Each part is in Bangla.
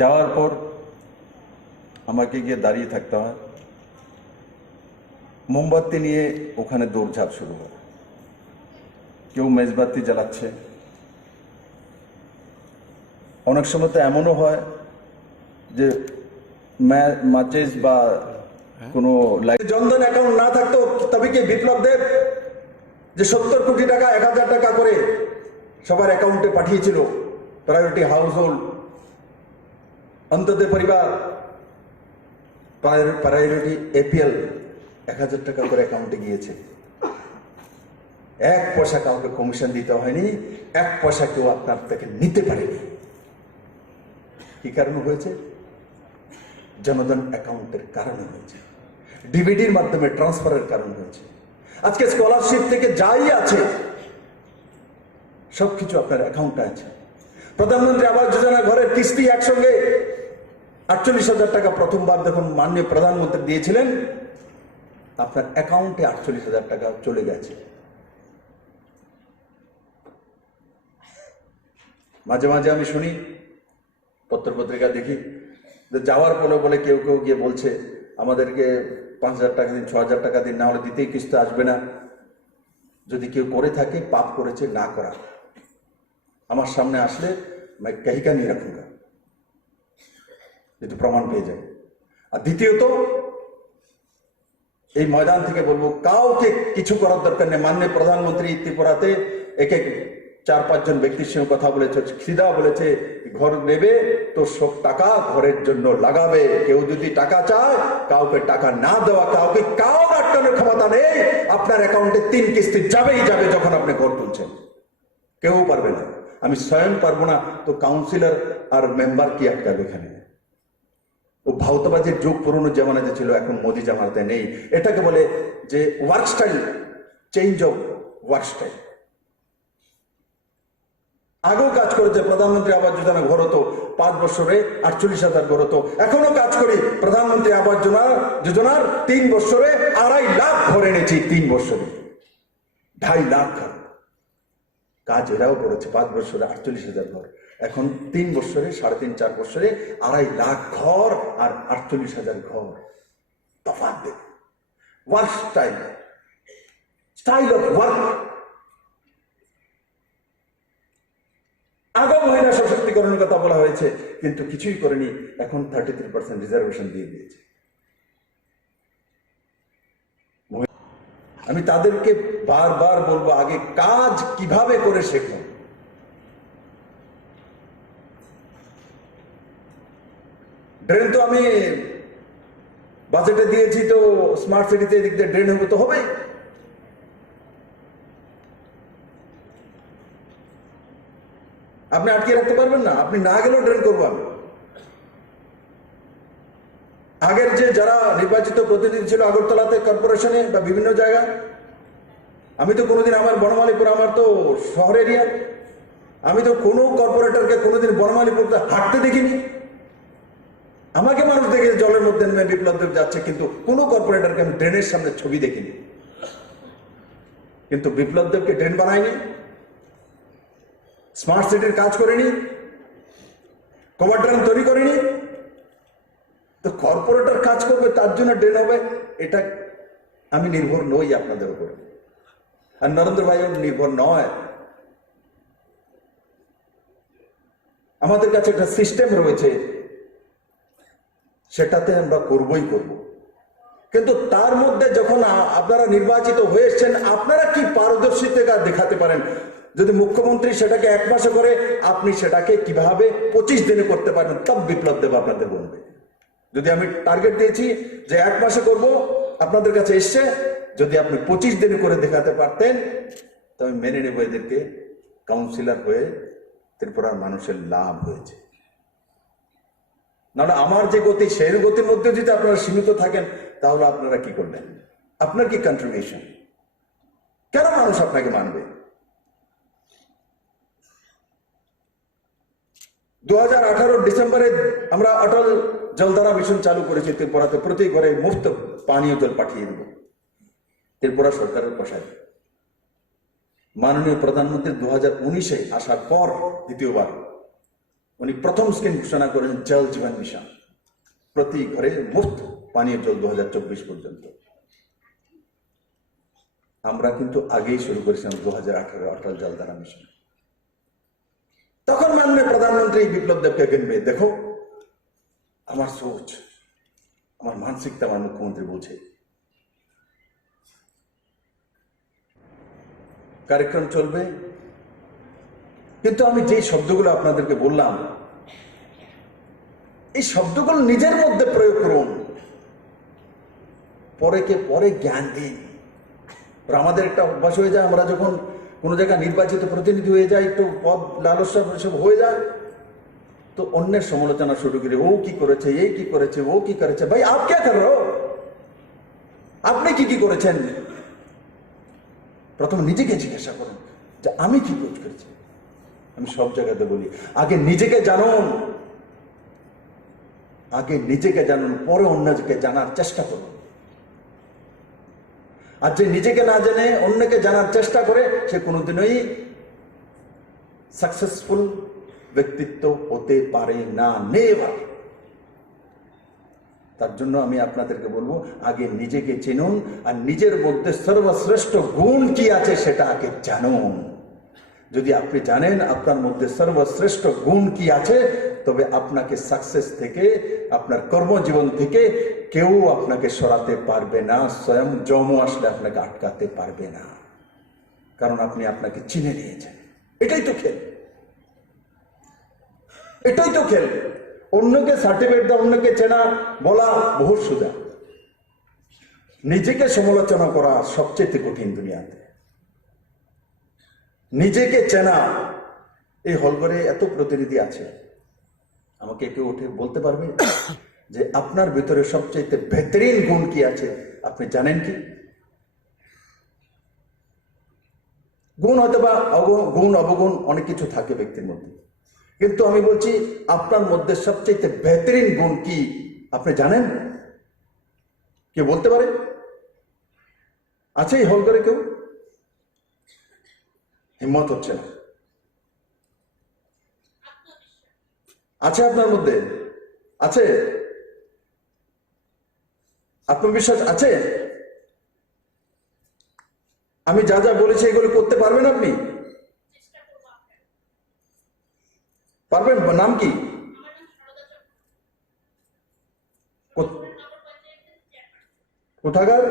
যাওয়ার পর আমাকে গিয়ে দাঁড়িয়ে থাকতে হয়, মোমবাতি নিয়ে ওখানে দৌড়ঝাঁপ শুরু হয়, কেউ মেজবাতি জ্বালাচ্ছে। অনেক সময় তো এমনও হয় যে মাচেস বা কোনো জনধন অ্যাকাউন্ট না থাকতো তবে কি বিপ্লব দেব যে 70 কোটি টাকা 1000 টাকা করে সবার অ্যাকাউন্টে পাঠিয়েছিল, প্রায়োরিটি হাউস হোল্ড, অন্তত পরিবার, প্রায়োরিটি এপিএল 1000 টাকা করে অ্যাকাউন্টে গিয়েছে। 1 পয়সা কাউকে কমিশন দিতে হয়নি, 1 পয়সা কেউ আপনার থেকে নিতে পারেনি। কি কারণে হয়েছে? জনধন অ্যাকাউন্টের কারণে হয়েছে, ডিভিডির মাধ্যমে ট্রান্সফারের কারণে হয়েছে। আজকে স্কলারশিপ থেকে যাই আছে সবকিছু আপনার অ্যাকাউন্টে আছে। প্রধানমন্ত্রী আবাস যোজনা ঘরের কিস্তি একসঙ্গে 48,000 টাকা প্রথমবার যখন মাননীয় প্রধানমন্ত্রী দিয়েছিলেন, আপনার অ্যাকাউন্টে 48,000 টাকা চলে গেছে। মাঝে মাঝে আমি শুনি, পত্রপত্রিকা দেখি, যাওয়ার পরে বলে কেউ কেউ গিয়ে বলছে আমাদেরকে 5,000 টাকা দিন, 6,000 টাকা দিন, না হলে দিতেই কিস্তি আসবে না। যদি কেউ করে থাকে, পাপ করেছে, না করা, আমার সামনে আসলে मैं कहीं का नहीं रखूंगा, যদি প্রমাণ পেয়ে যায়। আর দ্বিতীয়ত, এই ময়দান থেকে বলবো, কাউকে কিছু করার দরকার নেই। মাননীয় প্রধানমন্ত্রী ত্রিপুরাতে এক 4-5 জন ব্যক্তির সঙ্গে কথা বলেছে, খিদা বলেছে ঘর নেবে তো সব টাকা ঘরের জন্য লাগাবে। কেউ যদি টাকা চায়, কাউকে টাকা না দেওয়া, কাউকে কাউ আটকানোর ক্ষমতা নেই। আপনার অ্যাকাউন্টে 3 কিস্তি যাবেই যাবে যখন আপনি ঘর তুলছেন, কেউ পারবে না। আমি স্বয়ং পারবো না, তো কাউন্সিলর আর মেম্বার কি আটকাবে এখানে? ও ভাউতবাজির যুগ পুরনো জামানাতে ছিল, এখন মোদি জামানাতে নেই। এটাকে বলে যে work style, change of work style. আগেও কাজ করেছে, প্রধানমন্ত্রী আবাস যোজনা ঘর হতো 5 বছরে 48,000 ঘর হতো। এখনো কাজ করি, প্রধানমন্ত্রী আবাস যোজনার 3 বছরে 2.5 লাখ ঘর এনেছি। 3 বছরে 2.5 লাখ কাজ এরাও করেছে। 5 বছরে 48,000 ঘর, এখন 3 বছরে 3.5-4 বছরে 2.5 লাখ ঘর আর 48,000 ঘর। তফাৎ দেখ, work style, style of work. আগেও মহিলা সশক্তিকরণের কথা বলা হয়েছে, কিন্তু কিছুই করেনি। এখন 33% রিজার্ভেশন দিয়ে দিয়েছে। আমি তাদেরকে বারবার বলবো, আগে কাজ কিভাবে করে শেখো। ড্রেন তো আমি বাজেটে দিয়েছি, তো স্মার্ট সিটিতে এদিক দিয়ে ড্রেন হবে তো হবে। আপনি আটকে রাখতে পারবেন না, আপনি না গেলেও ড্রেন করবো আমি। আগের যে যারা নির্বাচিত প্রতিনিধি ছিল আগরতলাতে, কর্পোরেশনে বা বিভিন্ন জায়গায়, আমি তো কোনোদিন, আমার বনমালীপুর আমার তো শহর এরিয়া, আমি তো কোনো কর্পোরেটরকে কোনোদিন বনমালীপুরতে হাঁটতে দেখিনি। আমাকে মানুষ দেখে জলের মধ্যে নেমে বিপ্লব দেব যাচ্ছে, কিন্তু কোনো কর্পোরেটরকে আমি ড্রেনের সামনে ছবি দেখিনি। কিন্তু বিপ্লব দেবকে ড্রেন বানায়নি, স্মার্ট সিটির কাজ করেনি, কভার ড্রেন তৈরি করেনি। তো কর্পোরেটর কাজ করবে, তার জন্য ড্রেন হবে, এটা আমি নির্ভর নই আপনাদের উপরে, আর নরেন্দ্র ভাইও নির্ভর নয়। আমাদের কাছে একটা সিস্টেম রয়েছে, সেটাতে আমরা করবই করব। কিন্তু তার মধ্যে যখন আপনারা নির্বাচিত হয়ে এসছেন, আপনারা কি পারদর্শিতা দেখাতে পারেন? যদি মুখ্যমন্ত্রী সেটাকে 1 মাসে করে, আপনি সেটাকে কিভাবে 25 দিনে করতে পারবেন, তব বিপ্লব দেব আপনাদের বলবে। যদি আমি টার্গেট দিয়েছি যে 1 মাসে করব, আপনাদের কাছে এসছে, যদি আপনি 25 দিনে করে দেখাতে পারতেন, তবে মেনে নেব এদেরকে কাউন্সিলর হয়ে ত্রিপুরার মানুষের লাভ হয়েছে। নাহলে আমার যে গতি, সেই গতির মধ্যে যদি আপনারা সীমিত থাকেন, তাহলে আপনারা কি করবেন? আপনার কি কন্ট্রিবিউশন? কেন মানুষ আপনাকে মানবে? 2018 ডিসেম্বরে আমরা অটল জলধারা মিশন চালু করেছি ত্রিপুরাতে। প্রতি ঘরে মুফত পানীয় জল পাঠিয়ে দেব ত্রিপুরা সরকারের পয়সায়। মাননীয় প্রধানমন্ত্রী 2019-এ আসার পর দ্বিতীয়বার উনি প্রথম স্কিম ঘোষণা করেন জল জীবন মিশন, প্রতি ঘরে মুফত পানীয় জল 2024 পর্যন্ত। আমরা কিন্তু আগেই শুরু করেছিলাম 2018 অটল জলধারা মিশন। তখন মাননীয় প্রধানমন্ত্রী বিপ্লব দেবকে কিনবে, দেখো আমার সোচ, আমার মানসিকতা আমার মুখ্যমন্ত্রী বোঝে। কার্যক্রম চলবে, কিন্তু আমি যে শব্দগুলো আপনাদেরকে বললাম, এই শব্দগুলো নিজের মধ্যে প্রয়োগ করুন, পরে জ্ঞান দিন। আমাদের একটা অভ্যাস হয়ে যায়, আমরা যখন কোনো জায়গায় নির্বাচিত প্রতিনিধি হয়ে যায়, একটু পদ লালসা সব হয়ে যায়, তো অন্যের সমালোচনা শুরু করে, ও কি করেছে, এই কি করেছে, ও কি করেছে। ভাই আপ কে কর রহে হো? আপনি কি কি করেছেন? প্রথমে নিজেকে জিজ্ঞাসা করুন যে আমি কি কাজ করেছি। আমি সব জায়গাতে বলি, আগে নিজেকে জানুন, আগে নিজেকে জানুন, পরে অন্যকে জানার চেষ্টা করুন। আর যে নিজেকে না জেনে অন্যকে জানার চেষ্টা করে, সে কোনোদিনই সাকসেসফুল ব্যক্তিত্ব হতে পারে না, নেভার। তার জন্য আমি আপনাদেরকে বলবো, আগে নিজেকে চিনুন, আর নিজের মধ্যে সর্বশ্রেষ্ঠ গুণ কি আছে সেটা আগে জানুন। যদি আপনি জানেন আপনার মধ্যে সর্বশ্রেষ্ঠ গুণ কি আছে, তবে আপনাকে সাকসেস থেকে, আপনার কর্মজীবন থেকে কেউ আপনাকে সরাতে পারবে না, স্বয়ং যম আসলে আপনাকে আটকাতে পারবে না, কারণ আপনি আপনাকে চিনে নিয়েছেন। এটাই তো খেল, এটাই তো খেল। অন্যকে সার্টিফিকেট দেওয়া, অন্যকে চেনা বলা বহুত সোজা, নিজেকে সমালোচনা করা সবচেয়ে কঠিন দুনিয়াতে। নিজেকে চেনা, এই হলঘরে এত প্রতিনিধি আছে, আমাকে কেউ উঠে বলতে পারবে যে আপনার ভিতরে সবচেয়ে বেহতরিন গুণ কি আছে? আপনি জানেন কি? গুণ হয়তো বা গুণ অবগুণ অনেক কিছু থাকে ব্যক্তির মধ্যে, কিন্তু আমি বলছি আপনার মধ্যে সবচেয়ে বেহতরিন গুণ কি আপনি জানেন? কে বলতে পারে? আছে এই হলঘরে কেউ? হিম্মত হচ্ছে না। আছে আপনার মধ্যে? আছে? আত্মবিশ্বাস আছে? আমি যা যা বলেছি এগুলো করতে পারবেন আপনি? পারবেন? নাম কি? কোথাকার?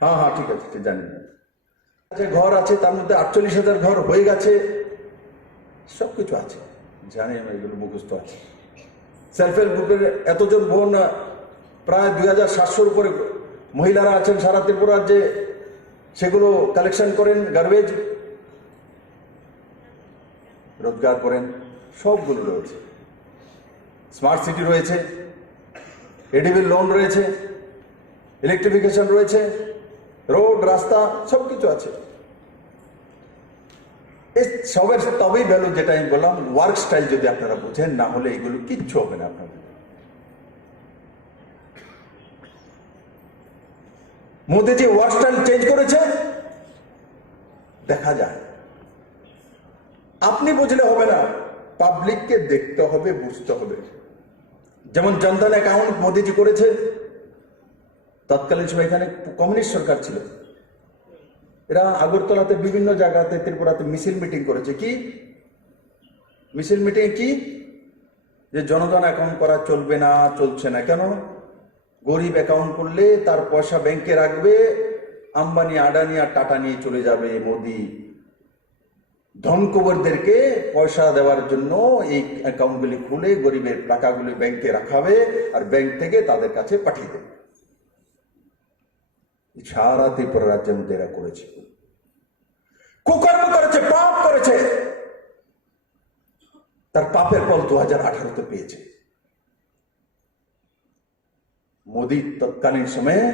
হ্যাঁ হ্যাঁ, ঠিক আছে, জানি। ঘর আছে, তার মধ্যে 48,000 ঘর হয়ে গেছে, সবকিছু আছে, জানি আমি, এগুলো মুখস্থ আছে। সেলফ হেল্প গ্রুপের এতজন বোন, প্রায় 2700-র উপরে মহিলারা আছেন সারা ত্রিপুরা রাজ্যে, সেগুলো কালেকশন করেন, গার্বেজ রোজগার করেন, সবগুলো রয়েছে। স্মার্ট সিটি রয়েছে, এডিবিল লোন রয়েছে, ইলেকট্রিফিকেশন রয়েছে, রোড রাস্তা সবকিছু আছে। এই সবের তবেই ভ্যালু, যেটা আমি বললাম, ওয়ার্ক স্টাইল যদি আপনারা বুঝেন, না হলে এগুলো কিচ্ছু হবে না আপনাদের। মোদিজি ওয়ার্ক স্টাইল চেঞ্জ করেছে, দেখা যায়। আপনি বুঝলে হবে না, পাবলিককে দেখতে হবে, বুঝতে হবে। যেমন জনধন অ্যাকাউন্ট মোদিজি করেছে, তৎকালীন সময় এখানে কমিউনিস্ট সরকার ছিল, এরা আগরতলাতে বিভিন্ন জায়গাতে ত্রিপুরাতে মিছিল মিটিং করেছে। কি মিছিল মিটিং? কি যে জনধন অ্যাকাউন্ট করা চলবে না, চলছে না কেন? গরিব অ্যাকাউন্ট করলে তার পয়সা ব্যাংকে রাখবে, আম্বানি আডানি আর টাটা নিয়ে চলে যাবে মোদি। ধনকুবরদেরকে পয়সা দেওয়ার জন্য এই অ্যাকাউন্টগুলি খুলে গরিবের টাকাগুলি ব্যাংকে রাখাবে, আর ব্যাংক থেকে তাদের কাছে পাঠিয়ে দেবে। সারা ত্রিপুরা রাজ্যের মধ্যে এরা করেছে, কুকর্ম করেছে, পাপ করেছে। তার পাপের ফল 2018-তে পেয়েছে। মোদী তৎকালীন সময়ে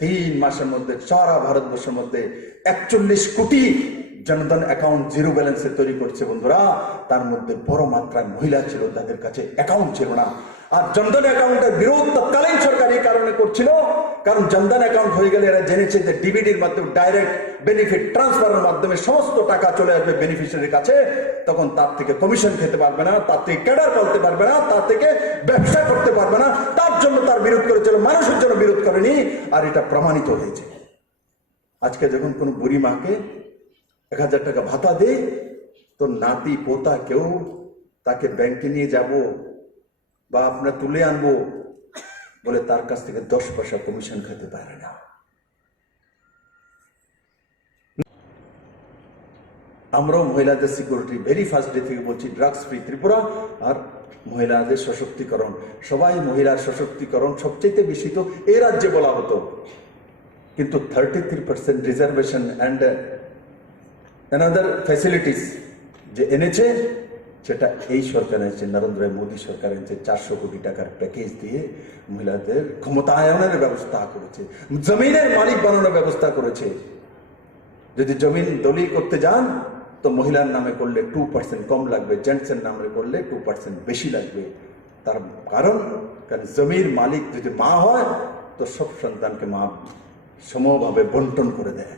3 মাসের মধ্যে সারা ভারতবর্ষের মধ্যে 41 কোটি জনধন অ্যাকাউন্ট জিরো ব্যালেন্সে তৈরি করছে বন্ধুরা, তার মধ্যে বড় মাত্রায় মহিলা ছিল, তাদের কাছে অ্যাকাউন্ট ছিল না। আর জনধন অ্যাকাউন্টের বিরোধ তৎকালীন সরকার এই কারণে করছিল, কারণ জনধন অ্যাকাউন্ট হয়ে গেলে এরা জেনেছে যে ডিবিডির মাধ্যমে ডাইরেক্ট বেনিফিট ট্রান্সফারের মাধ্যমে সমস্ত টাকা চলে আসবে বেনিফিশিয়ারির কাছে, তখন তার থেকে কমিশন খেতে পারবে না, তার থেকে ক্যাডার পালতে পারবে না, তার থেকে ব্যবসা করতে পারবে না। তার জন্য তার বিরোধ করেছিল, মানুষের জন্য বিরোধ করেনি। আর এটা প্রমাণিত হয়েছে। আজকে যখন কোনো বুড়ি মাকে 1000 টাকা ভাতা দেয়, তো নাতি পোতা কেউ তাকে ব্যাংকে নিয়ে যাব বা আপনার তুলে আনবো বলে তার কাছ থেকে 10 পয়সা কমিশন খেতে পারে না। আমরাও মহিলাদের সিকিউরিটি ভেরি ফার্স্ট ডে থেকে বলছি, ড্রাগস ফ্রি ত্রিপুরা আর মহিলাদের সশক্তিকরণ। সবাই মহিলার সশক্তিকরণ সবচেয়ে বেশি তো এই রাজ্যে বলা হতো, কিন্তু 33% রিজার্ভেশন অ্যান্ড অ্যানাদার ফ্যাসিলিটিস যে এনেছে, সেটা এই সরকার এনেছে, নরেন্দ্র মোদী সরকার এনেছে। 400 কোটি টাকার প্যাকেজ দিয়ে মহিলাদের ক্ষমতায়নের ব্যবস্থা করেছে, জমিনের মালিক বানানোর ব্যবস্থা করেছে। যদি জমিন দলিল করতে যান তো মহিলার নামে করলে 2% কম লাগবে, জেন্টসের নামে করলে 2% বেশি লাগবে। তার কারণ জমির মালিক যদি মা হয় তো সব সন্তানকে মা সমভাবে বন্টন করে দেয়।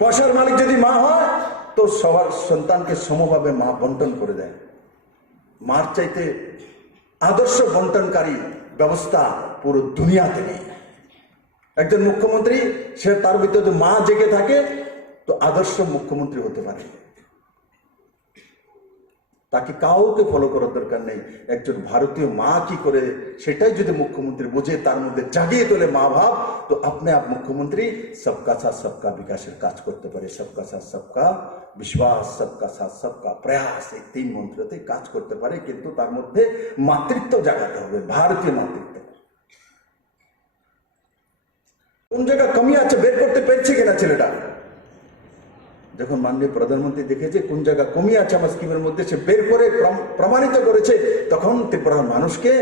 পয়সার মালিক যদি মা হয় তো সবার সন্তানকে সমভাবে মা বন্টন করে দেয়। মার চাইতে আদর্শ বন্টনকারী ব্যবস্থা পুরো দুনিয়াতে নেই। একজন মুখ্যমন্ত্রী, সে তার ভিতরে মা জেগে থাকে তো আদর্শ মুখ্যমন্ত্রী হতে পারে। তাকে কাউকে ফলো করার দরকার নেই। একজন ভারতীয় মা কি করে সেটাই যদি মুখ্যমন্ত্রী বুঝে, তার মধ্যে জাগিয়ে তোলে মা ভাব, তো আপনি আপ মুখ্যমন্ত্রী সবকা সাথ সবকা বিকাশের কাজ করতে পারে। সবকা সাথ সবকা বিশ্বাস, সবকা সাথ সবকা প্রয়াস, এই 3 মন্ত্রতে কাজ করতে পারে। কিন্তু তার মধ্যে মাতৃত্ব জাগাতে হবে, ভারতীয় মাতৃত্ব। কোন জায়গা কমি আছে বের করতে পেরেছে কিনা ছেলেটা? যখন মাননীয় প্রধানমন্ত্রী দেখেছে কোন জায়গা কমি আছে আমার স্কিমের মধ্যে, সে বের করে প্রমাণিত করেছে, তখন ত্রিপুরার মানুষকে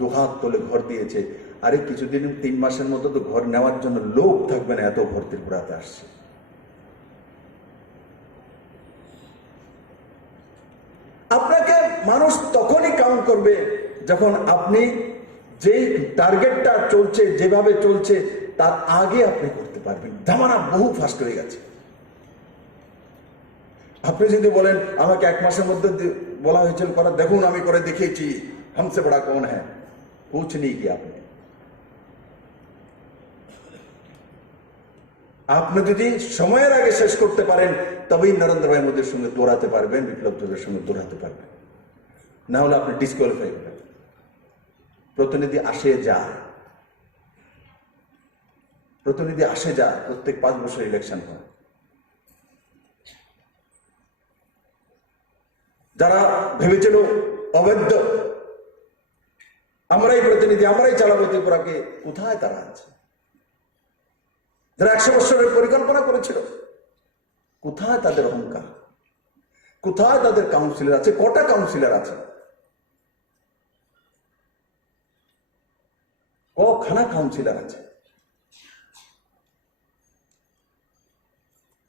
দুহাত তুলে ঘর দিয়েছে। আরে কিছুদিন 3 মাসের মতো তো ঘর নেওয়ার জন্য লোক থাকবে না, এত ঘর ত্রিপুরাতে আসছে। আপনাকে মানুষ তখনই কাউন্ট করবে যখন আপনি যেই টার্গেটটা চলছে, যেভাবে চলছে তার আগে আপনি করতে পারবেন। জামানা বহু ফাস্ট হয়ে গেছে। আপনি যদি বলেন আমাকে 1 মাসের মধ্যে বলা হয়েছিল করা, দেখুন আমি করে দেখিয়েছি, हमसे बड़ा कौन है, कुछ नहीं किया आपने। আপনি যদি সময়ের আগে শেষ করতে পারেন তবেই নরেন্দ্র ভাই মোদীর সঙ্গে দৌড়াতে পারবেন, বিপ্লব দেবের সঙ্গে দৌড়াতে পারবেন, না হলে আপনি ডিসকোয়ালিফাই হবেন। প্রতিনিধি আসে যায়, প্রতিনিধি আসে যায়, প্রত্যেক 5 বছর ইলেকশন হয়। যারা ভেবেছিল অবৈধ আমরাই প্রতিনিধি, আমরাই চালাবো ত্রিপুরাকে, কোথায় তারা আছে? যারা 100 বছরের পরিকল্পনা করেছিল, কোথায় তাদের অহংকার? কোথায় তাদের কাউন্সিলর আছে? কটা কাউন্সিলর আছে? কখানা কাউন্সিলর আছে?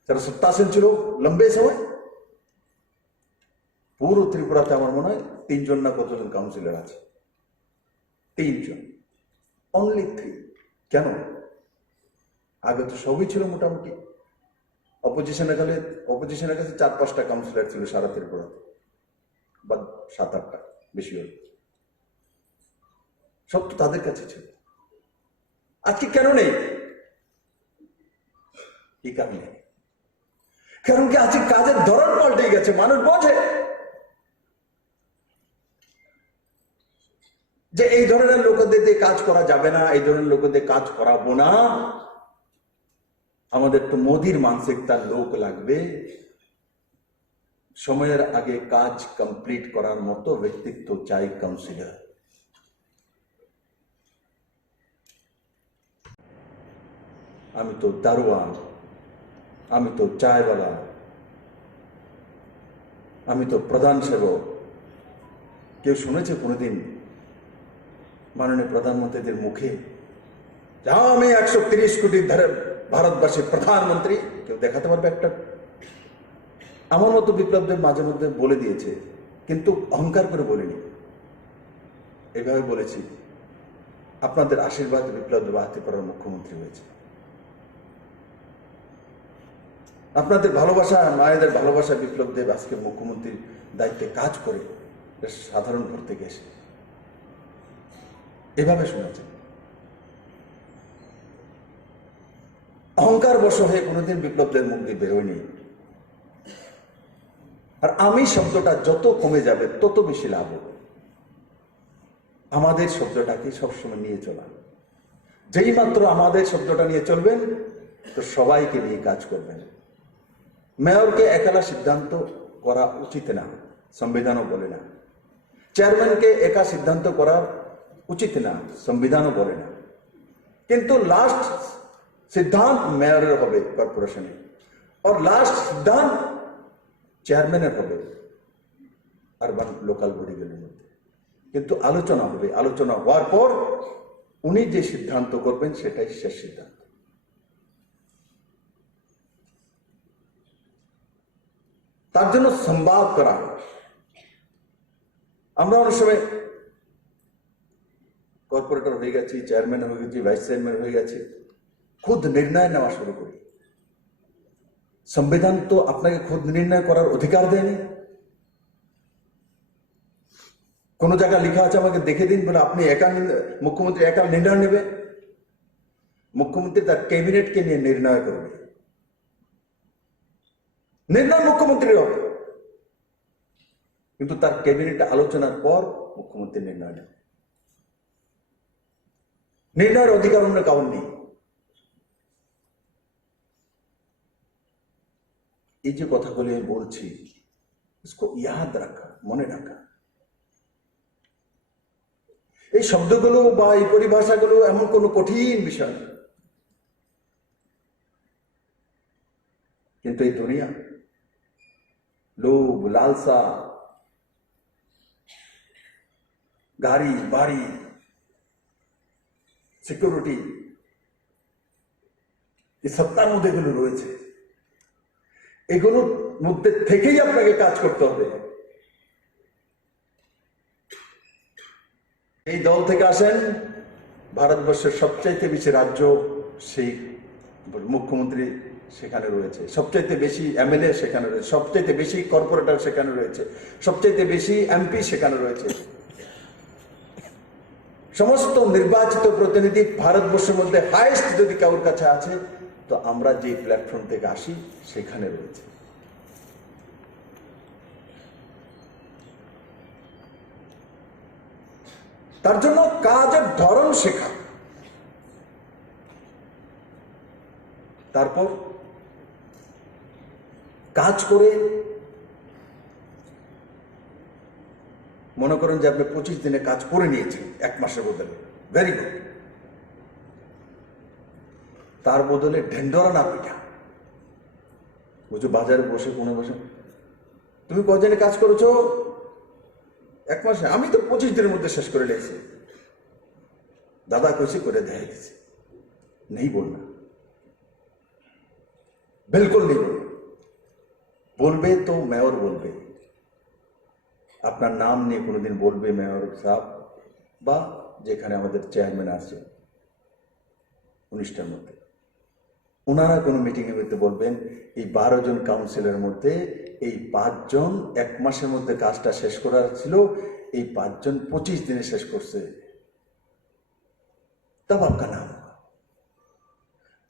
যারা সত্তাসীন ছিল লম্বে সময়, পুরো ত্রিপুরাতে আমার মনে হয় 3 জন না কতজন কাউন্সিলর আছে? 3 জন, অনলি 3। কেন? আগে তো সবই ছিল মোটামুটি। অপোজিশনের কাছে 4-5টা কাউন্সিলর ছিল সারা ত্রিপুরাতে, বা 7-8টা, বেশি হল। সব তো তাদের কাছে ছিল। আজকে কেন নেই? কি কারণে? কারণ কি আজকে কাজের ধরন পাল্টে গেছে, মানুষ বোঝে যে এই ধরনের লোকদের দিয়ে কাজ করা যাবে না, এই ধরনের লোকদের কাজ করাবো না। আমাদের তো মোদির মানসিকতার লোক লাগবে, সময়ের আগে কাজ কমপ্লিট করার মতো ব্যক্তিত্ব চাই কাউন্সিলর। আমি তো দারোয়ান, আমি তো চায়ওয়ালা, আমি তো প্রধান সেবক। কেউ শুনেছে কোনোদিন মাননীয় প্রধানমন্ত্রীদের মুখে আমি 130 কোটি ভারতবর্ষের প্রধানমন্ত্রী, কেউ দেখাতে পারবে একটা? আমার মতো বিপ্লবদের মাঝে মধ্যে বলে দিয়েছে, কিন্তু অহংকার করে বলিনি, এভাবে বলেছি, আপনাদের আশীর্বাদ বিপ্লবদের বাহাতিপাড়ার মুখ্যমন্ত্রী হয়েছে, আপনাদের ভালোবাসা, মায়েদের ভালোবাসা বিপ্লবদেব আজকে মুখ্যমন্ত্রীর দায়িত্বে কাজ করে সাধারণ ঘর থেকে এসে এভাবে শোনাচ্ছে। অহংকার বশ হয়ে কোনোদিন বিপ্লবদের মুখ দিয়ে বেরোয়নি। আর আমি শব্দটা যত কমে যাবে তত বেশি লাভ হবে। আমাদের শব্দটাকে সবসময় নিয়ে চলা, যেই মাত্র আমাদের শব্দটা নিয়ে চলবেন তো সবাইকে নিয়ে কাজ করবেন। মেয়রকে একলা সিদ্ধান্ত করা উচিত না, সংবিধানও বলে না। চেয়ারম্যানকে একা সিদ্ধান্ত করার উচিত না, সংবিধানও বলে না। কিন্তু লাস্ট সিদ্ধান্ত মেয়রের হবে কর্পোরেশনে, আর লাস্ট সিদ্ধান্ত চেয়ারম্যানের হবে আরবান লোকাল বডিগুলোর মধ্যে। কিন্তু আলোচনা হবে, আলোচনা হওয়ার পর উনি যে সিদ্ধান্ত করবেন সেটাই শেষ সিদ্ধান্ত। তার জন্য সংবাদ করা। আমরা অনেক সময় কর্পোরেটর হয়ে গেছি, চেয়ারম্যান হয়ে গেছি, ভাইস চেয়ারম্যান হয়ে গেছি, খুদ নির্ণয় নেওয়া শুরু করি। সংবিধান তো আপনাকে খুদ নির্ণয় করার অধিকার দেয়নি। কোন জায়গায় লেখা আছে আমাকে দেখে দিন বলে আপনি একা, মুখ্যমন্ত্রী একা নির্ণয় নেবে? মুখ্যমন্ত্রী তার ক্যাবিনেটকে নিয়ে নির্ণয় করবে, নির্ণয় মুখ্যমন্ত্রীর হবে, কিন্তু তার ক্যাবিনেট আলোচনার পর মুখ্যমন্ত্রী নির্ণয় নেবে। নির্ণয়ের অধিকার অন্য কারণ নেই। এই যে কথাগুলি আমি বলছি, इसको याद রাখা, মনে রাখা। এই শব্দগুলো বা এই পরিভাষাগুলো এমন কোনো কঠিন বিষয়, কিন্তু এই দুনিয়া লোভ, লালসা, গাড়ি বাড়ি, সিকিউরিটি, এই সত্তার মধ্যে এগুলো রয়েছে। এগুলোর মধ্যে থেকেই আপনাকে কাজ করতে হবে। এই দল থেকে আসেন, ভারতবর্ষের সবচাইতে বেশি রাজ্য সেই মুখ্যমন্ত্রী সেখানে রয়েছে, সবচাইতে বেশি এমএলএ সেখানে রয়েছে, সবচাইতে বেশি কর্পোরেটর সেখানে রয়েছে, সবচাইতে বেশি এমপি সেখানে রয়েছে। সমস্ত নির্বাচিত প্রতিনিধি ভারতবর্ষের মধ্যে হাইয়েস্ট যদি কারোর কাছে আছে তো আমরা যে প্ল্যাটফর্ম থেকে আসি সেখানে রয়েছে। তার জন্য কাজের ধরন শেখা, তারপর কাজ করে মনে করেন যে আপনি 25 দিনে কাজ করে নিয়েছেন, 1 মাসের বদলে, ভেরি গুড। তার বদলে ঢেন্ডরা না পিঠা, বুঝো বাজারে বসে কোনে বসে তুমি কদিনে কাজ করেছো? 1 মাসে। আমি তো 25 দিনের মধ্যে শেষ করে নিয়েছি। দাদা কইছে করে দেখা গেছে। নেই বলনা, बिल्कुल नहीं बोलना। বলবে তো মেয়র বলবে, আপনার নাম নিয়ে কোনোদিন বলবে মেয়র সাহেব, বা যেখানে আমাদের চেয়ারম্যান আছে 19টার মধ্যে, ওনারা কোনো মিটিংয়ের মধ্যে বলবেন এই 12 জন কাউন্সিলের মধ্যে এই 5 জন 1 মাসের মধ্যে কাজটা শেষ করার ছিল, এই 5 জন 25 দিনে শেষ করছে, তব আপনার নাম।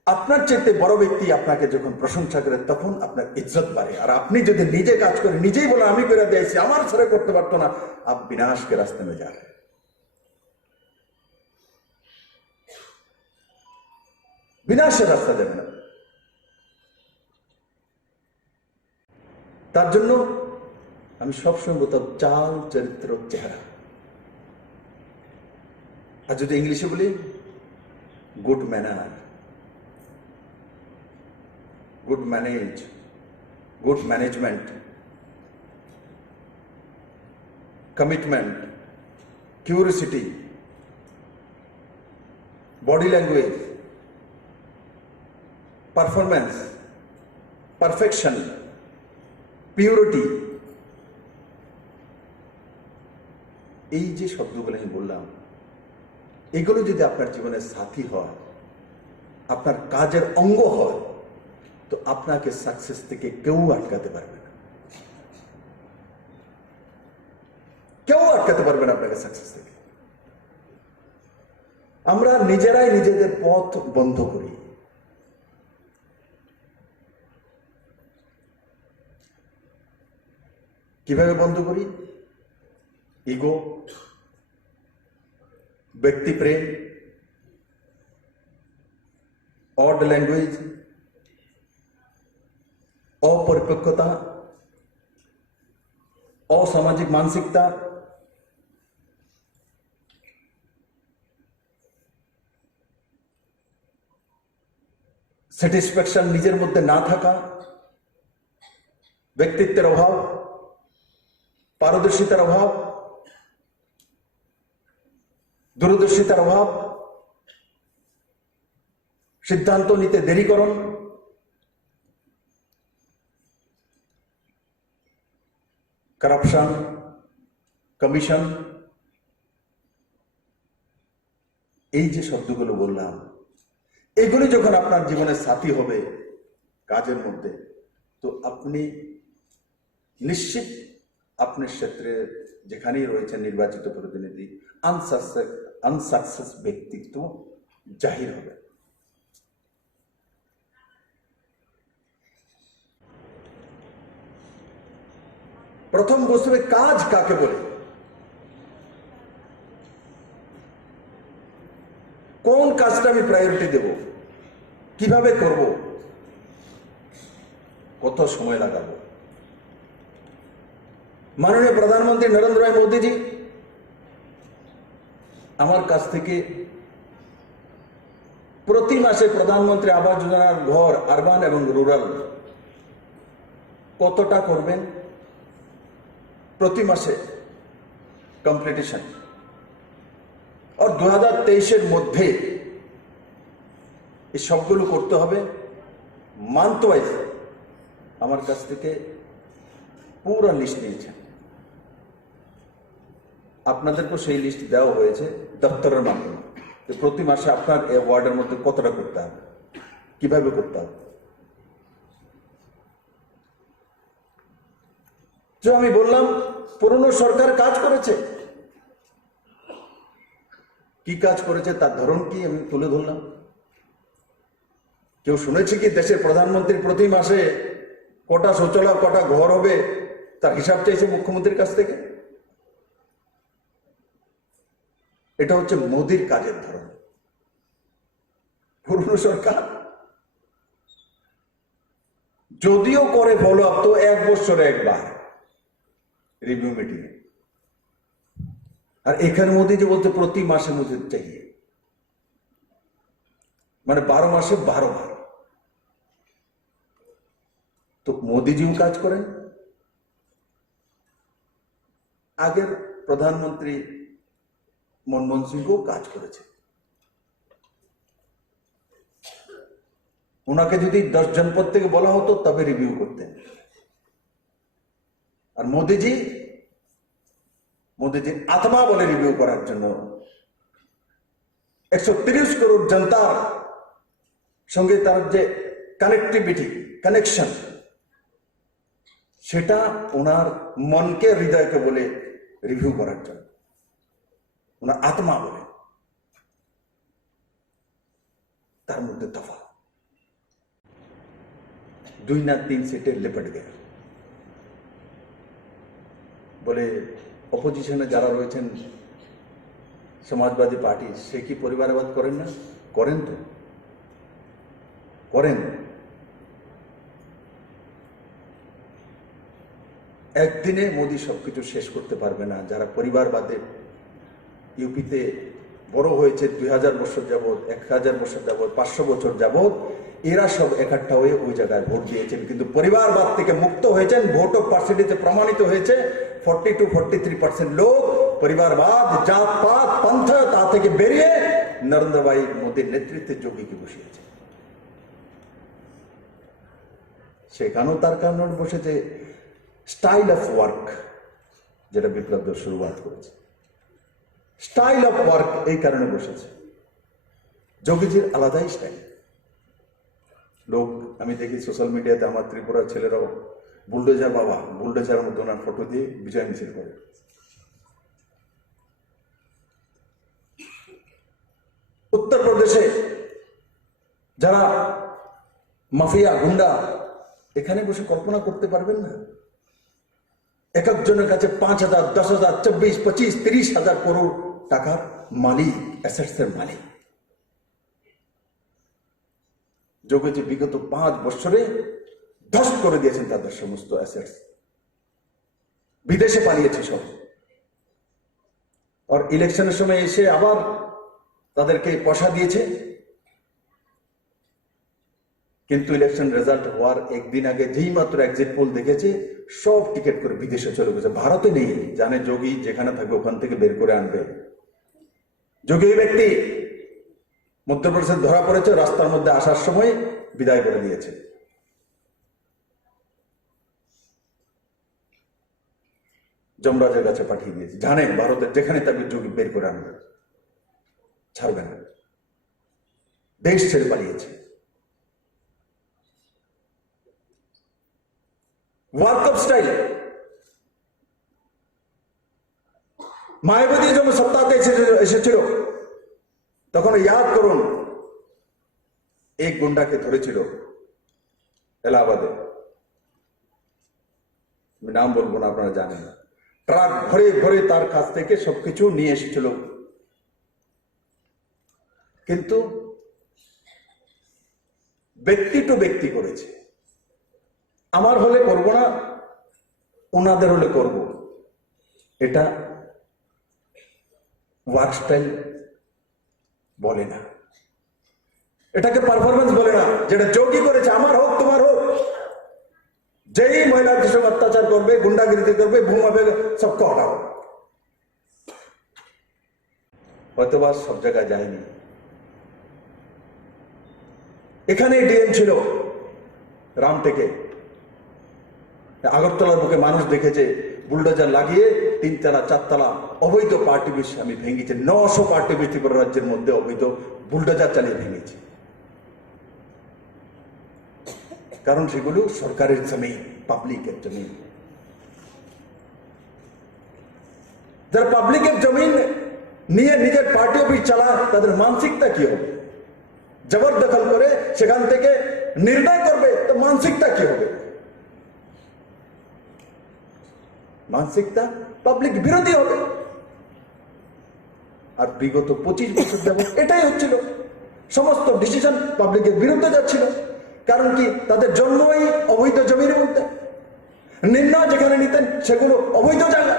আপনার চাইতে বড় ব্যক্তি আপনাকে যখন প্রশংসা করে তখন আপনার ইজ্জত বাড়ে। আর আপনি যদি নিজে কাজ করে নিজেই বলেন আমি করে দিয়েছি, আমার ছেড়ে করতে পারতো না, আপ বিনাশ के रास्ते में जा रहे हैं। বিনাশের রাস্তা যাবে না। তার জন্য আমি সবসময় বলতাম চাল, চরিত্র, চেহারা। আর যদি ইংলিশে বলি good manner, good management, commitment, curiosity, body language, performance, perfection, purity, এই যে শব্দগুলো আমি বললাম, এগুলো যদি আপনার জীবনের সাথী হয়, আপনার কাজের অঙ্গ হয়, তো আপনাকে সাকসেস থেকে কেউ আটকাতে পারবে না। কেউ আটকাতে পারবে না আপনাকে সাকসেস থেকে। আমরা নিজেরাই নিজেদের পথ বন্ধ করি। কিভাবে বন্ধ করি? ইগো, ব্যক্তিপ্রেম, অড ল্যাঙ্গুয়েজ, অপরিপক্কতা, অসামাজিক মানসিকতা, স্যাটিসফ্যাকশন নিজের মধ্যে না থাকা, ব্যক্তিত্বের অভাব, পারদর্শিতার অভাব, দূরদর্শিতার অভাব, সিদ্ধান্ত নিতে দেরিকরণ, করাপশন, কমিশন, এই যে শব্দগুলো বললাম, এগুলি যখন আপনার জীবনের সাথী হবে কাজের মধ্যে, তো আপনি নিশ্চিত আপনার ক্ষেত্রে যেখানেই রয়েছেন নির্বাচিত প্রতিনিধি, আনসাকসেস ব্যক্তিত্ব জাহির হবে। প্রথম বুঝতে হবে কাজ কাকে বলে, কোন কাজটা আমি প্রায়োরিটি দেব, কিভাবে করব, কত সময় লাগাবো। মাননীয় প্রধানমন্ত্রী নরেন্দ্র ভাই মোদীজি আমার কাছ থেকে প্রতি মাসে প্রধানমন্ত্রী আবাস যোজনার ঘর, আরবান এবং রুরাল কতটা করবেন, প্রতি মাসে কমপ্লিটেশন, আর 2023-এর মধ্যে এই সবগুলো করতে হবে। মান্থ ওয়াইজ আমার কাছ থেকে পুরো লিস্ট নিয়েছেন। আপনাদেরকেও সেই লিস্ট দেওয়া হয়েছে দপ্তরের মাধ্যমে, প্রতি মাসে আপনার এই ওয়ার্ডের মধ্যে কতটা করতে হবে, কিভাবে করতে হবে। যে আমি বললাম পুরনো সরকার কাজ করেছে, কি কাজ করেছে তার ধরন কি আমি তুলে ধরলাম। কেউ শুনেছে কি দেশের প্রধানমন্ত্রী প্রতি মাসে কটা শৌচালয়, কটা ঘর হবে তার হিসাব চাইছে মুখ্যমন্ত্রীর কাছ থেকে? এটা হচ্ছে মোদির কাজের ধরন। পুরনো সরকার যদিও করে ফলো আপ, তো 1 বছরে একবার রিভিউ মিটিং, আর এখানে মোদি যে বলতে প্রতি মাসে মুঝে চাইয়ে, মানে 12 মাসে 12 বার। তো মোদিজিও কাজ করেন, আগের প্রধানমন্ত্রী মনমোহন সিংও কাজ করেছে। ওনাকে যদি 10 জনপদ থেকে বলা হতো তবে রিভিউ করতেন। আর মোদিজির আত্মা বলে রিভিউ করার জন্য 130 করোড় জনতার সঙ্গে তার যে কানেক্টিভিটি, কানেকশন, সেটা ওনার মনকে, হৃদয়কে বলে রিভিউ করার জন্য, ওনার আত্মা বলে। তার মধ্যে তফাৎ 2 না 3 सीटें लिपट गया বলে অপোজিশনে যারা রয়েছেন সমাজবাদী পার্টি, সে কি পরিবারবাদ করেন না? করেন তো, করেন। একদিনে মোদি সবকিছু শেষ করতে পারবে না। যারা পরিবারবাদে ইউপিতে বড় হয়েছে 2000 বছর যাবৎ, 1000 বছর যাবৎ, 500 বছর যাবৎ, এরা সব একাঠা হয়ে ওই জায়গায় ভোট দিয়েছেন, কিন্তু পরিবারবাদ থেকে মুক্ত হয়েছেন। ভোট অফ পার্সেন্টেজে প্রমাণিত হয়েছে 40 to 43% লোক পরিবারবাদ, জাতপাত, পন্থ তা থেকে বেরিয়ে নরেন্দ্র ভাই মোদীর নেতৃত্বে যোগীকে বসিয়েছে। সেখানেও তার কারণে বসেছে স্টাইল অফ ওয়ার্ক, যেটা বিপ্লব দেব শুরুয়াত করেছে। স্টাইল অফ ওয়ার্ক এই কারণে বসেছে, যোগীজির আলাদাই স্টাইল। লোক আমি দেখি সোশ্যাল মিডিয়াতে আমার ত্রিপুরার ছেলেরাও বুলডোজার বাবা, বুলডোজার মতো ওনার ফটো দিয়ে বিজয় মিছিল করে। উত্তরপ্রদেশে যারা মাফিয়া গুন্ডা, এখানে বসে কল্পনা করতে পারবেন না, এক একজনের কাছে 5,000, 10,000, 24, 25, 30,000 করোড় টাকার মালিক, অ্যাসেটসের মালিক। যোগীজি বিগত 5 বছরে ধ্বংস করে দিয়েছেন তাদের সমস্ত অ্যাসেটস, বিদেশে পালিয়েছে সব। আর ইলেকশনের সময় এসে আবার তাদেরকে পয়সা দিয়েছে, কিন্তু ইলেকশন রেজাল্ট হওয়ার একদিন আগে যেই মাত্র এক্সিট পোল দেখেছে, সব টিকিট করে বিদেশে চলে গেছে। ভারতে নেই, জানে যোগী যেখানে থাকবে ওখান থেকে বের করে আনবে। যোগী ব্যক্তি মধ্যপ্রদেশে ধরা পড়েছে, রাস্তার মধ্যে আসার সময় বিদায় করে দিয়েছে। যমরাজের কাছে পাঠিয়ে দিয়েছে, জানে ভারতের যেখানে থাকবে যোগী বের করে আনবে, ছাড়বে না। দেশ ছেড়ে পালিয়েছে। Work of style. মায়াবতী যখন সত্তাতে এসেছিল তখন ইয়াদ করুন, এক গুন্ডাকে ধরেছিল এলাহাবাদে, আমি নাম বলবো না, আপনারা জানেন। ট্রাক ভরে ভরে তার কাছ থেকে সবকিছু নিয়ে এসেছিল, কিন্তু ব্যক্তি টু ব্যক্তি করেছে। আমার হলে করব না, ওনাদের হলে করব, এটা ওয়ার্ক স্টাইল বলে না, এটাকে পারফরমেন্স বলে না। যেটা যোগী করেছে, আমার হোক তোমার হোক, যেই মহিলাদের সঙ্গে অত্যাচার করবে, গুন্ডাগিরি করবে, ঘুমাবে, সবকে হটাও। হয়তোবা সব জায়গায় যায়নি। এখানে ডিএম ছিল রাম থেকে, আগরতলার বুকে মানুষ দেখেছে বুলডোজার লাগিয়ে 3 তলা 4 তলা অবৈধ পার্টি অফিস আমি ভেঙেছি। 900 পার্টি অফিস ত্রিপুরা রাজ্যের মধ্যে অবৈধ বুলডোজার চালিয়ে ভেঙেছি, কারণ সেগুলো সরকারের জমি, পাবলিকের জমি। যারা পাবলিকের জমিন নিয়ে নিজের পার্টি অফিস চালা, তাদের মানসিকতা কি হবে? জবরদখল করে সেখান থেকে নির্ণয় করবে, তো মানসিকতা কি হবে? মানসিকতা পাবলিক বিরোধী হবে। আর বিগত 25 বছর যাবত এটাই হচ্ছিল, সমস্ত ডিসিশন পাবলিকের বিরুদ্ধে যাচ্ছিল। কারণ কি? তাদের জন্মই অবৈধ জমির মধ্যে, নির্ণয় যেখানে নিতেন সেগুলো অবৈধ জায়গা।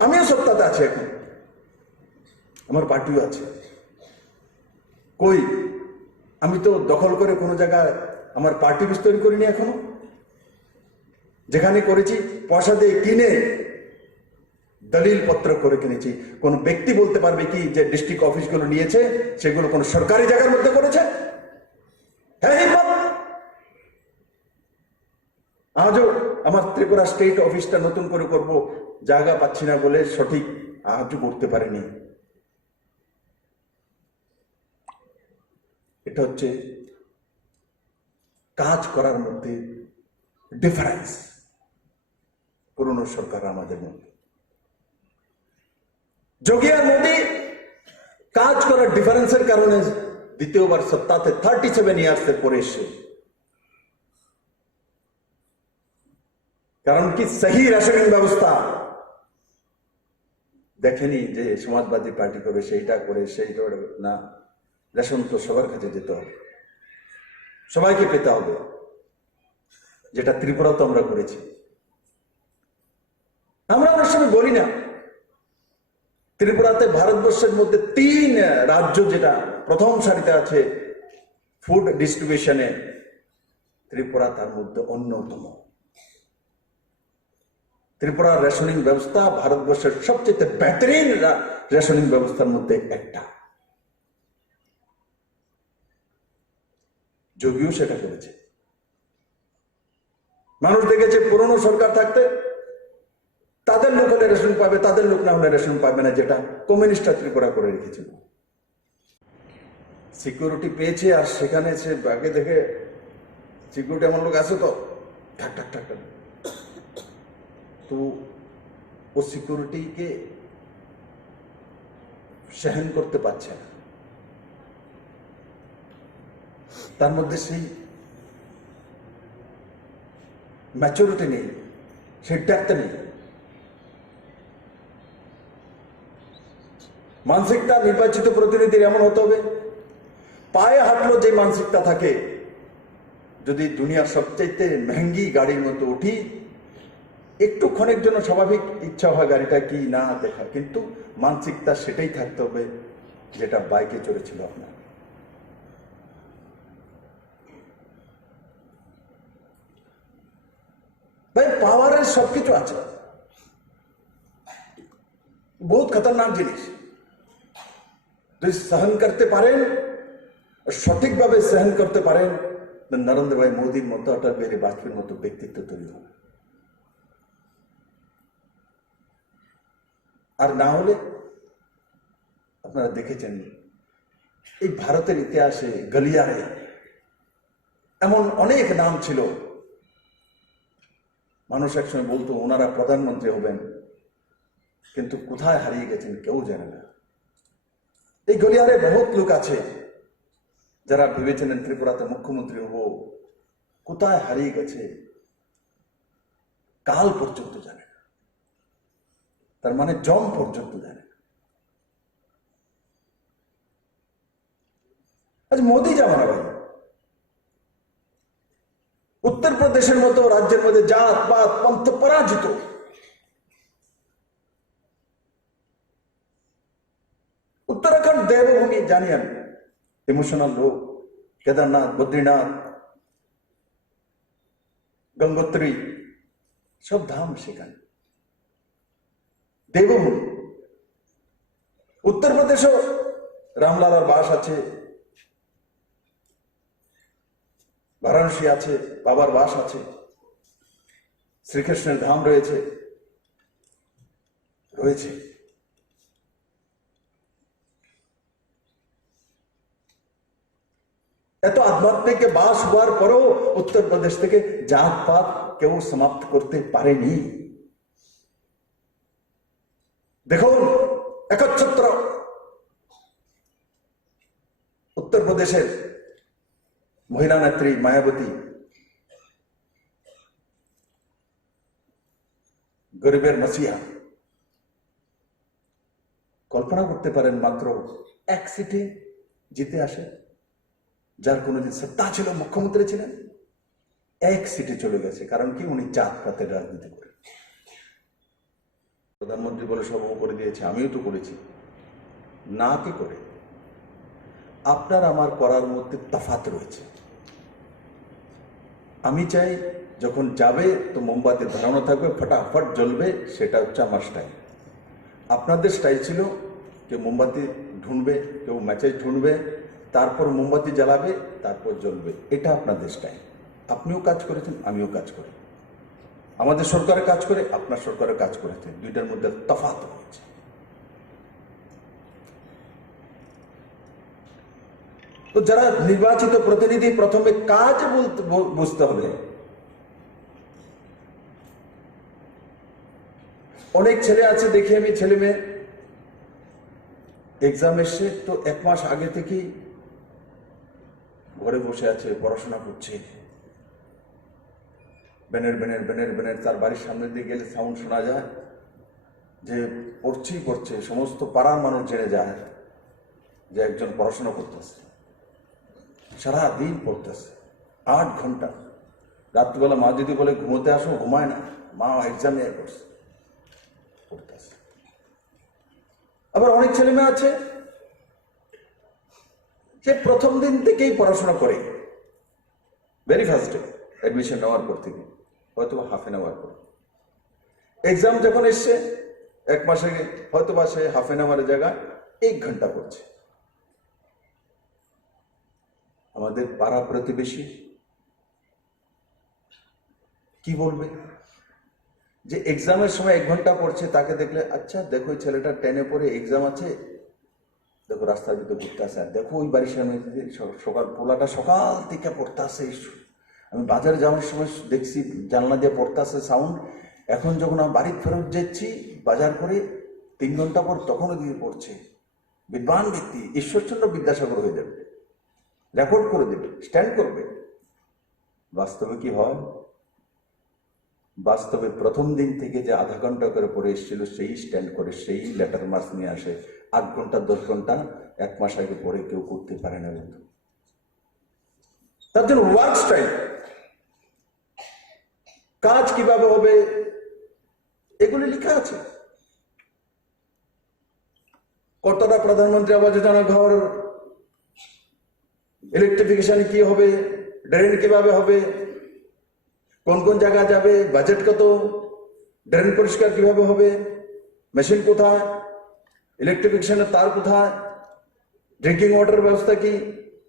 আমিও সত্তাতে আছি এখন, আমার পার্টিও আছে। কই, আমি তো দখল করে কোনো জায়গায় আমার পার্টি অফিস তৈরি করিনি এখনো। যেখানে করেছি পয়সা দিয়ে কিনে, দলিল পত্র করে কিনেছি। কোন ব্যক্তি বলতে পারবে কি যে ডিস্ট্রিক্ট অফিসগুলো নিয়েছে সেগুলো কোন সরকারি জায়গার মধ্যে করেছে? হ্যাঁ, হিম্মত। আজও আমার ত্রিপুরা স্টেট অফিসটা নতুন করে করব, জায়গা পাচ্ছি না বলে সঠিক আজও করতে পারিনি। এটা হচ্ছে কাজ করার মধ্যে ডিফারেন্স পুরনো সরকার আমাদের মধ্যে। যোগী আর মোদী কাজ করার ডিফারেন্সের কারণে দ্বিতীয়বার সত্তাতে 37 ইয়ার্সের পরে এসে, কারণ কি সহি রেশনিং ব্যবস্থা দেখেনি যে সমাজবাদী পার্টি করে সেইটা করে সেইটা না। রেশন তো সবার কাছে যেতে হবে, সবাইকে পেতে হবে, যেটা ত্রিপুরা তো আমরা করেছি। আমরা অনেক সময় বলি না, ত্রিপুরাতে ভারতবর্ষের মধ্যে 3 রাজ্য যেটা প্রথম সারিতে আছে ফুড ডিস্ট্রিবিউশনে, ত্রিপুরা তার মধ্যে অন্যতম। ত্রিপুরার রেশনিং ব্যবস্থা ভারতবর্ষের সবচেয়ে বেহতরিন রেশনিং ব্যবস্থার মধ্যে একটা। যোগীও সেটা করেছে। মানুষ দেখেছে পুরনো সরকার থাকতে তাদের লোক হলে রেশন পাবে, তাদের লোক না হলে রেশন পাবে না, যেটা কমিউনিস্টরা ত্রিপুরা করে রেখেছিল। সিকিউরিটি পেয়েছে আর সেখানে সে আগে দেখে সিকিউরিটি এমন লোক আছে তো ঠাক ঠাক ঠাক ঠাক, তো ও সিকিউরিটিকে সহন করতে পারছে না, তার মধ্যে সেই ম্যাচুরিটি নেই, সেই ডেপথ নেই। মানসিকতা নির্বাচিত প্রতিনিধির এমন হতে হবে, পায়ে হাঁটলো যে মানসিকতা থাকে, যদি দুনিয়ার সবচাইতে মেহঙ্গি গাড়ির মতো উঠি, একটু ক্ষণের জন্য স্বাভাবিক ইচ্ছা হয় গাড়িটা কি না দেখা, কিন্তু মানসিকতা সেটাই থাকতে হবে যেটা বাইকে চড়েছিল আপনার। ভাই পাওয়ারের সবকিছু আছে, বহুত খতরনাক জিনিস। যদি সহন করতে পারেন, সঠিকভাবে সহন করতে পারেন, নরেন্দ্র ভাই মোদীর মতো, অটল বিহারী বাজপেয়ীর মতো ব্যক্তিত্ব তৈরি হবে। আর না হলে আপনারা দেখেছেন এই ভারতের ইতিহাসে গলিয়ারে এমন অনেক নাম ছিল, মানুষ একসময় বলতো ওনারা প্রধানমন্ত্রী হবেন, কিন্তু কোথায় হারিয়ে গেছেন কেউ জানে না। এই গলিয়ারে বহুত লোক আছে যারা ভেবেছিলেন ত্রিপুরাতে মুখ্যমন্ত্রী হব, কোথায় হারিয়ে গেছে কাল পর্যন্ত জানে না, তার মানে জম পর্যন্ত জানে না। আজ মোদী জামানা ভাই, উত্তরপ্রদেশের মতো রাজ্যের মধ্যে জাত পাত পন্থ পরাজিত, উত্তরাখণ্ড দেবভূমি জানি আমি, ইমোশনাল লোক, কেদারনাথ, বদ্রীনাথ, গঙ্গোত্রী সব ধাম সেখানে দেবভূমি। উত্তরপ্রদেশও রামলালার বাস আছে, বারাণসী আছে, বাবার বাস আছে, শ্রীকৃষ্ণের ধাম রয়েছে রয়েছে। এত আধ্যাত্মিক বাস হওয়ার পরেও উত্তরপ্রদেশ থেকে জাত পাত কেউ সমাপ্ত করতে পারেনি। দেখুন একচ্ছত্র উত্তরপ্রদেশের মহিলা নেত্রী মায়াবতী, গরিবের মসিহা, কল্পনা করতে পারেন মাত্র এক সিটে জিতে আসে, যার কোনোদিন সত্তা ছিল, মুখ্যমন্ত্রী ছিলেন, এক সিটে চলে গেছে। কারণ কি? উনি জাত পাতের রাজনীতি করেন। প্রধানমন্ত্রী বলে সব করে দিয়েছে, আমিও তো করেছি না, কি করে? আপনার আমার করার মধ্যে তফাৎ রয়েছে। আমি চাই যখন যাবে তো মোমবাতি ধরানো থাকবে, ফটাফট জ্বলবে, সেটা হচ্ছে আমার স্টাইল। আপনাদের স্টাইল ছিল কেউ মোমবাতি ঢুঁড়বে, কেউ ম্যাচেস ঢুঁড়বে, তারপর মোমবাতি জ্বালাবে, তারপর জ্বলবে। এটা আপনাদের স্টাইল। আপনিও কাজ করেছেন, আমিও কাজ করি, আমাদের সরকারের কাজ করে, আপনার সরকারের কাজ করেছে, দুইটার মধ্যে তফাৎ রয়েছে। তো যারা নির্বাচিত প্রতিনিধি, প্রথমে কাজ বুঝতে হবে। অনেক ছেলে আছে দেখি আমি, ছেলে মেয়ে এক্সাম এসছে তো এক মাস আগে থেকেই ঘরে বসে আছে, পড়াশোনা করছে, ব্যানের ব্যানের ব্যানের ব্যানের, তার বাড়ির সামনে দিয়ে গেলে সাউন্ড শোনা যায় যে পড়ছে। সমস্ত পাড়ার মানুষ জেনে যায় যে একজন পড়াশোনা করতেছে, সারাদিন পড়তেছে 8 ঘন্টা। রাত্রিবেলা মা যদি বলে ঘুমোতে আসো, ঘুমায় না, মা এক্সামে করছে, পড়তেছে। আবার অনেক ছেলে মেয়ে আছে যে প্রথম দিন থেকেই পড়াশোনা করে, ভেরি ফার্স্ট ডে অ্যাডমিশন নেওয়ার পর থেকে, হয়তো হাফ এন আওয়ার পর। এক্সাম যখন এসছে 1 মাস আগে, হয়তো বা সে হাফ এন আওয়ারের জায়গায় 1 ঘন্টা পড়ছে। আমাদের পাড়া প্রতিবেশী কি বলবে? যে এক্সামের সময় 1 ঘন্টা পড়ছে, তাকে দেখলে আচ্ছা দেখো ওই ছেলেটা 10-এ পড়ে, এক্সাম আছে, দেখো রাস্তার ভিতরে ঘুরতে আসে, আর দেখো ওই বাড়ির সামনে সকাল পোলাটা সকাল থেকে পড়তে আসে। আমি বাজারে যাওয়ার সময় দেখছি জানলা দিয়ে পড়তে আসে সাউন্ড। এখন যখন আমি বাড়ি ফেরত যাচ্ছি বাজার করে 3 ঘন্টা পর, তখনও দিয়ে পড়ছে। বিদ্বান ব্যক্তি, ঈশ্বরচন্দ্র বিদ্যাসাগর হয়ে যাবে, রেকর্ড করে দেবে, স্ট্যান্ড করবে। বাস্তবে কি হয়? বাস্তবে প্রথম দিন থেকে যে আধা ঘন্টা করে পড়ে এসেছিল সেই স্ট্যান্ড করে, সেই লেটার মার্কস নিয়ে আসে। 8 ঘন্টা 10 ঘন্টা 1 মাস আগে পড়ে কেউ করতে পারে না। কিন্তু তার জন্য ওয়ার্ক স্টাইল, কাজ কিভাবে হবে, এগুলি লেখা আছে। কতটা প্রধানমন্ত্রী আবাস যোজনা ঘর, ইলেকট্রিফিকেশন কি হবে, ড্রেন কিভাবে হবে, কোন কোন জায়গা যাবে, বাজেট কত, ড্রেন পরিষ্কার কিভাবে হবে, মেশিন কোথায়, ইলেকট্রিফিকেশনের তার কোথায়, ড্রিঙ্কিং ওয়াটার ব্যবস্থা কি,